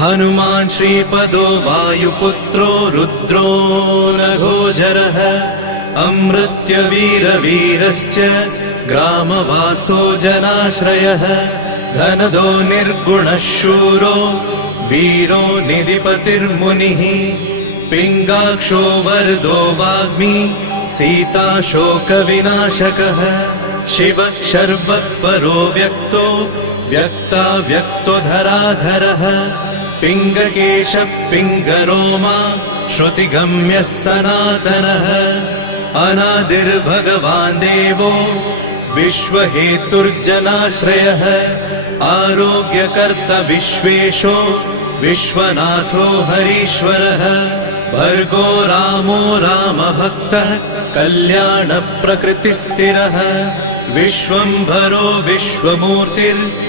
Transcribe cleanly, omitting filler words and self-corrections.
हनुमान् श्रीपदो वायुपुत्रो रुद्रो नघोजरः अमृत्यवीरवीरश्च ग्रामवासो जनाश्रयः धनदो निर्गुणः शूरो वीरो निधिपतिर्मुनिः पिङ्गाक्षो वरदो वाग्मी सीता शोकविनाशकः शिवः शर्वः परो व्यक्तो व्यक्तो धराधरः पिङ्गकेशः पिङ्गरोमा श्रुतिगम्यः सनातनः अनादिर्भगवान् देवो विश्वहेतुर्जनाश्रयः आरोग्यकर्ता विश्वेशो विश्वनाथो हरीश्वरः भर्गो रामो रामभक्तः कल्याणप्रकृतिस्थिरः विश्वम्भरो विश्वमूर्तिर्